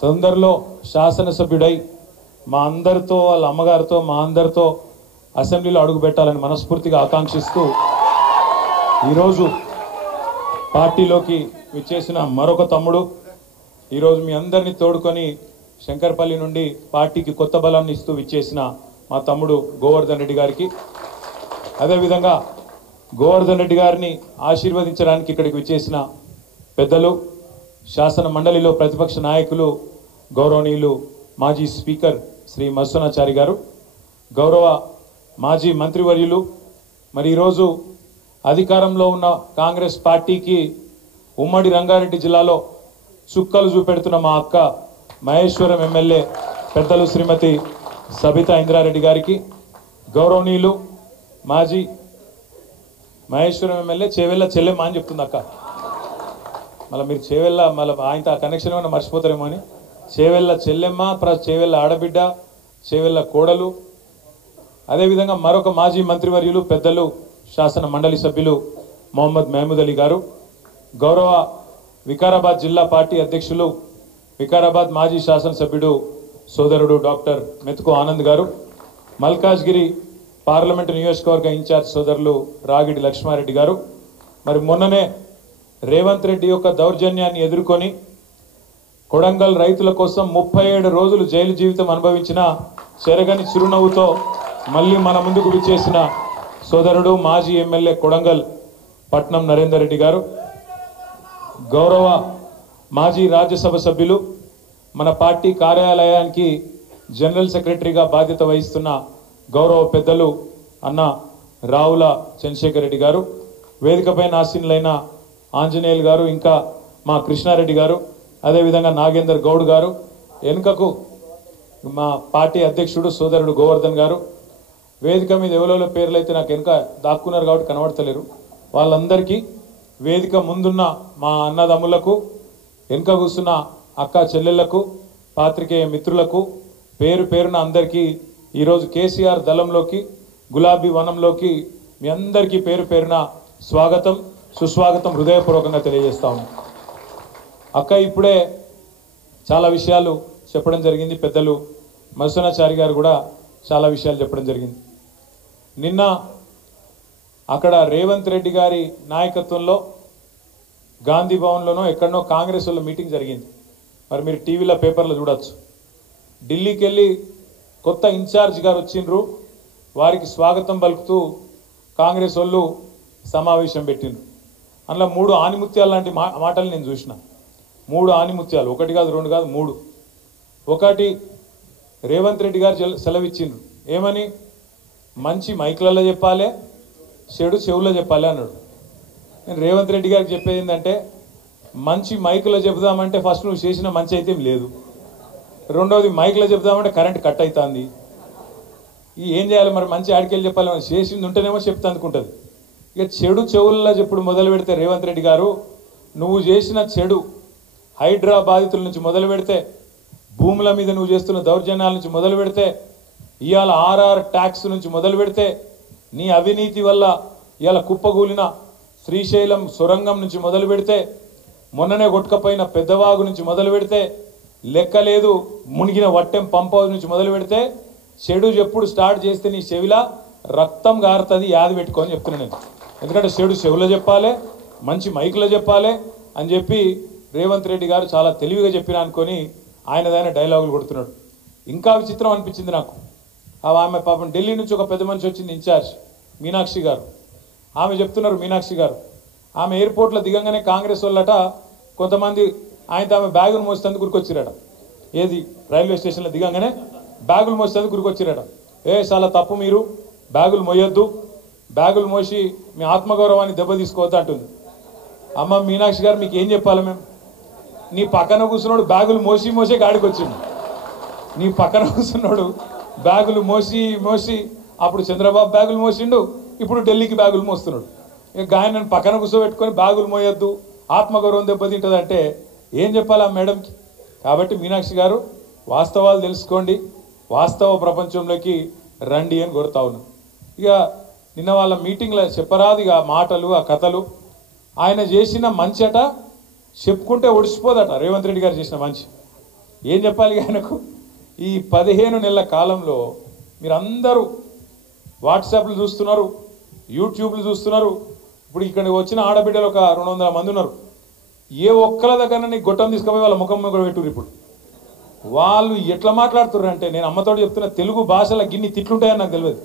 తొందరలో శాసనసభ్యుడై మా అందరితో వాళ్ళ అమ్మగారితో మా అందరితో అసెంబ్లీలో అడుగు పెట్టాలని మనస్ఫూర్తిగా ఆకాంక్షిస్తూ ఈరోజు పార్టీలోకి విచ్చేసిన మరొక తమ్ముడు ఈరోజు మీ అందరినీ తోడుకొని శంకర్పల్లి నుండి పార్టీకి కొత్త బలాన్ని ఇస్తూ విచ్చేసిన మా తమ్ముడు గోవర్ధన్ రెడ్డి గారికి అదేవిధంగా గోవర్ధన్ రెడ్డి గారిని ఆశీర్వదించడానికి ఇక్కడికి విచ్చేసిన పెద్దలు శాసన మండలిలో ప్రతిపక్ష నాయకులు గౌరవనీయులు మాజీ స్పీకర్ శ్రీ మత్స్యనాచారి గారు, గౌరవ మాజీ మంత్రివర్యులు, మరి ఈరోజు అధికారంలో ఉన్న కాంగ్రెస్ పార్టీకి ఉమ్మడి రంగారెడ్డి జిల్లాలో చుక్కలు చూపెడుతున్న మా అక్క మహేశ్వరం ఎమ్మెల్యే పెద్దలు శ్రీమతి సబితా ఇంద్రారెడ్డి గారికి, గౌరవనీయులు మాజీ మహేశ్వరం ఎమ్మెల్యే చేవెళ్ళ చెల్లెమ్మ అని చెప్తుంది అక్క, మళ్ళీ మీరు చేవెళ్ళ మళ్ళీ ఆయన ఆ కనెక్షన్ ఏమైనా మర్చిపోతారేమో అని, చేవెళ్ళ చెల్లెమ్మ ప్లస్ చేవెళ్ళ ఆడబిడ్డ, చేవెళ్ళ కోడలు, అదేవిధంగా మరొక మాజీ మంత్రివర్యులు పెద్దలు శాసన మండలి సభ్యులు మొహమ్మద్ మహమూద్ అలీ గారు, గౌరవ వికారాబాద్ జిల్లా పార్టీ అధ్యక్షులు వికారాబాద్ మాజీ శాసనసభ్యుడు సోదరుడు డాక్టర్ మెతుకు ఆనంద్ గారు, మల్కాజ్గిరి పార్లమెంటు నియోజకవర్గ ఇన్ఛార్జ్ సోదరులు రాగిడి లక్ష్మారెడ్డి గారు, మరి మొన్ననే రేవంత్ రెడ్డి యొక్క దౌర్జన్యాన్ని ఎదుర్కొని కొడంగల్ రైతుల కోసం 37 రోజులు జైలు జీవితం అనుభవించిన చెరగని చిరునవ్వుతో మళ్ళీ మన ముందుకు విచ్చేసిన సోదరుడు మాజీ ఎమ్మెల్యే కొడంగల్ పట్నం నరేందర్ రెడ్డి గారు, గౌరవ మాజీ రాజ్యసభ సభ్యులు మన పార్టీ కార్యాలయానికి జనరల్ సెక్రటరీగా బాధ్యత వహిస్తున్న గౌరవ పెద్దలు అన్న రావుల చంద్రశేఖర్ రెడ్డి గారు, వేదికపై ఆసీనులైన ఆంజనేయులు గారు, ఇంకా మా కృష్ణారెడ్డి గారు, అదేవిధంగా నాగేందర్ గౌడ్ గారు, వెనుకకు మా పార్టీ అధ్యక్షుడు సోదరుడు గోవర్ధన్ గారు, వేదిక మీద ఎవరెవరో పేర్లు అయితే నాకు వెనుక దాక్కున్నారు కాబట్టి కనబడతలేరు, వాళ్ళందరికీ, వేదిక ముందున్న మా అన్నదమ్ములకు, వెనుక కూర్చున్న అక్క చెల్లెళ్లకు, పాత్రికేయ మిత్రులకు పేరు పేరున అందరికీ ఈరోజు కేసీఆర్ దళంలోకి గులాబీ వనంలోకి మీ అందరికీ పేరు పేరున స్వాగతం సుస్వాగతం హృదయపూర్వకంగా తెలియజేస్తా ఉన్నాం. అక్క ఇప్పుడే చాలా విషయాలు చెప్పడం జరిగింది, పెద్దలు మత్స్యనాచారి గారు కూడా చాలా విషయాలు చెప్పడం జరిగింది. నిన్న అక్కడ రేవంత్ రెడ్డి గారి నాయకత్వంలో గాంధీ భవన్లోనో ఎక్కడనో కాంగ్రెస్ వాళ్ళ మీటింగ్ జరిగింది, మరి మీరు టీవీలో పేపర్లో చూడొచ్చు. ఢిల్లీకి వెళ్ళి కొత్త ఇన్ఛార్జ్ గారు వచ్చిండ్రు, వారికి స్వాగతం పలుకుతూ కాంగ్రెస్ వాళ్ళు సమావేశం పెట్టిండ్రు. అందులో 3 ఆనిముత్యాలు లాంటి మాటలు నేను చూసిన. 3 ఆనిముత్యాలు, 1 కాదు 2 కాదు 3. ఒకటి రేవంత్ రెడ్డి గారు సెలవిచ్చిండ్రు, ఏమని, మంచి మైకులలో చెప్పాలి, చెడు చెవుల్లో చెప్పాలి అన్నాడు. నేను రేవంత్ రెడ్డి గారికి చెప్పేది ఏంటంటే, మంచి మైకులో చెబుదామంటే ఫస్ట్ నువ్వు చేసిన మంచి అయితే లేదు, రెండవది మైకులో చెబుదామంటే కరెంట్ కట్ అవుతుంది, ఏం చేయాలి మరి, మంచి ఆడికెళ్ళి చెప్పాలి, మనం చేసింది ఉంటేనేమో చెప్తా అనుకుంటుంది. ఇక చెడు చెవుల్లో చెప్పుడు మొదలు పెడితే రేవంత్ రెడ్డి గారు, నువ్వు చేసిన చెడు హైడ్రా బాధితుల నుంచి మొదలు పెడితే, భూముల మీద నువ్వు చేస్తున్న దౌర్జన్యాల నుంచి మొదలు పెడితే, ఇవాళ ఆర్ఆర్ ట్యాక్స్ నుంచి మొదలు పెడితే, నీ అవినీతి వల్ల ఇవాళ కుప్పగూలిన శ్రీశైలం సొరంగం నుంచి మొదలు పెడితే, మొన్ననే కొట్టుకపోయిన పెద్దవాగు నుంచి మొదలు పెడితే, లెక్కలేదు మునిగిన వట్టెం పంప్ హౌస్ నుంచి మొదలు పెడితే, చెడు ఎప్పుడు స్టార్ట్ చేస్తే నీ చెవిలా రక్తం గారుతుంది, యాది పెట్టుకొని చెప్తున్నాను నేను. ఎందుకంటే చెడు చెవులో చెప్పాలి, మంచి మైకులో చెప్పాలి అని చెప్పి రేవంత్ రెడ్డి గారు చాలా తెలివిగా చెప్పినా అనుకొని ఆయనదైన డైలాగులు కొడుతున్నాడు. ఇంకా విచిత్రం అనిపించింది నాకు, ఆమె పాపం ఢిల్లీ నుంచి ఒక పెద్ద మనిషి వచ్చింది ఇన్ఛార్జ్ మీనాక్షి గారు, ఆమె చెప్తున్నారు, మీనాక్షి గారు ఆమె ఎయిర్పోర్ట్లో దిగంగానే కాంగ్రెస్ వాళ్ళట కొంతమంది ఆయనతో ఆమె బ్యాగులు మోసేందుకు గురికొచ్చిరాడ, ఏది రైల్వే స్టేషన్లో దిగంగానే బ్యాగులు మోసేందుకు గురికొచ్చిరాడ. చాలా తప్పు, మీరు బ్యాగులు మోయొద్దు, బ్యాగులు మోసి మీ ఆత్మగౌరవాన్ని దెబ్బతీసుకోవద్దు అంటుంది. అమ్మ మీనాక్షి గారు మీకు ఏం చెప్పాలి మేము, నీ పక్కన కూర్చున్నాడు బ్యాగులు మోసే గాడికి వచ్చిండు, నీ పక్కన కూర్చున్నాడు బ్యాగులు మోసి అప్పుడు చంద్రబాబు బ్యాగులు మోసిండు, ఇప్పుడు ఢిల్లీకి బ్యాగులు మోస్తున్నాడు. ఇక ఆయనను పక్కన కూర్చోబెట్టుకొని బ్యాగులు మోయొద్దు, ఆత్మగౌరవం దెబ్బతింటుంది అంటే ఏం చెప్పాలి ఆ మేడంకి. కాబట్టి మీనాక్షి గారు వాస్తవాలు తెలుసుకోండి, వాస్తవ ప్రపంచంలోకి రండి అని కోరుతా ఉన్నాను. ఇక నిన్న వాళ్ళ మీటింగ్లో చెప్పరాదు ఇక మాటలు ఆ కథలు, ఆయన చేసిన మంచట చెప్పుకుంటే ఒడిసిపోదట రేవంత్ రెడ్డి గారు చేసిన మంచి. ఏం చెప్పాలి ఆయనకు? ఈ 15 నెలల కాలంలో మీరందరూ వాట్సాప్లు చూస్తున్నారు, యూట్యూబ్లు చూస్తున్నారు. ఇప్పుడు ఇక్కడ వచ్చిన ఆడబిడ్డలు ఒక 200 మంది ఉన్నారు. ఏ ఒక్కల దగ్గర నీ గొట్టం తీసుకుపోయి వాళ్ళ ముఖం కూడా పెట్టురు. ఇప్పుడు వాళ్ళు ఎట్లా మాట్లాడుతున్నారు అంటే, నేను అమ్మతోటి చెప్తున్నా, తెలుగు భాషలో గిన్ని తిట్లుంటాయని నాకు తెలియదు.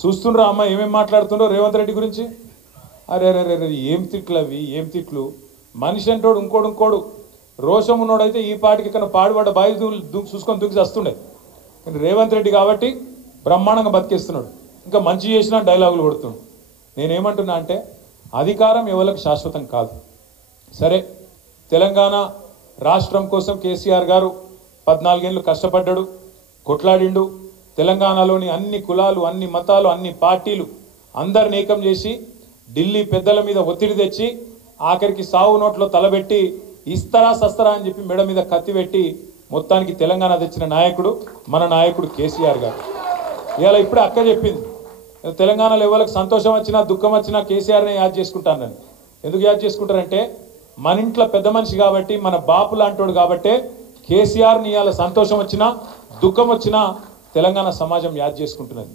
చూస్తుండ్రా అమ్మ ఏమేమి మాట్లాడుతుండ్రో రేవంత్ రెడ్డి గురించి. అరే అరే అరే ఏం తిట్లు అవి, ఏం తిట్లు! మనిషి అంటోడు ఇంకోడు రోషం ఉన్నోడైతే ఈ పాటికి ఇక్కడ పాడుపడ్డ బాయి చూసుకొని దూకి వస్తుండే. రేవంత్ రెడ్డి కాబట్టి బ్రహ్మాండంగా బతికేస్తున్నాడు. ఇంకా మంచి చేసినా డైలాగులు కొడుతున్నాడు. నేనేమంటున్నా అంటే, అధికారం ఎవరికి శాశ్వతం కాదు. సరే, తెలంగాణ రాష్ట్రం కోసం కేసీఆర్ గారు 14 ఏళ్ళు కష్టపడ్డాడు, కొట్లాడిండు. తెలంగాణలోని అన్ని కులాలు, అన్ని మతాలు, అన్ని పార్టీలు అందరిని ఏకం చేసి ఢిల్లీ పెద్దల మీద ఒత్తిడి తెచ్చి ఆఖరికి సావు నోట్లో తలబెట్టి ఇస్తరా సస్తరా అని చెప్పి మెడ మీద కత్తి పెట్టి మొత్తానికి తెలంగాణ తెచ్చిన నాయకుడు మన నాయకుడు కేసీఆర్ గారు. ఇవాళ ఇప్పుడే అక్క చెప్పింది, తెలంగాణలో ఎవరికి సంతోషం వచ్చినా దుఃఖం వచ్చినా కేసీఆర్నే యాద్ చేసుకుంటానని. ఎందుకు యాద్ చేసుకుంటారంటే, మన ఇంట్లో పెద్ద మనిషి కాబట్టి, మన బాపు లాంటోడు కాబట్టే కేసీఆర్ని ఇవాళ సంతోషం వచ్చినా దుఃఖం వచ్చినా తెలంగాణ సమాజం యాద్ చేసుకుంటున్నది.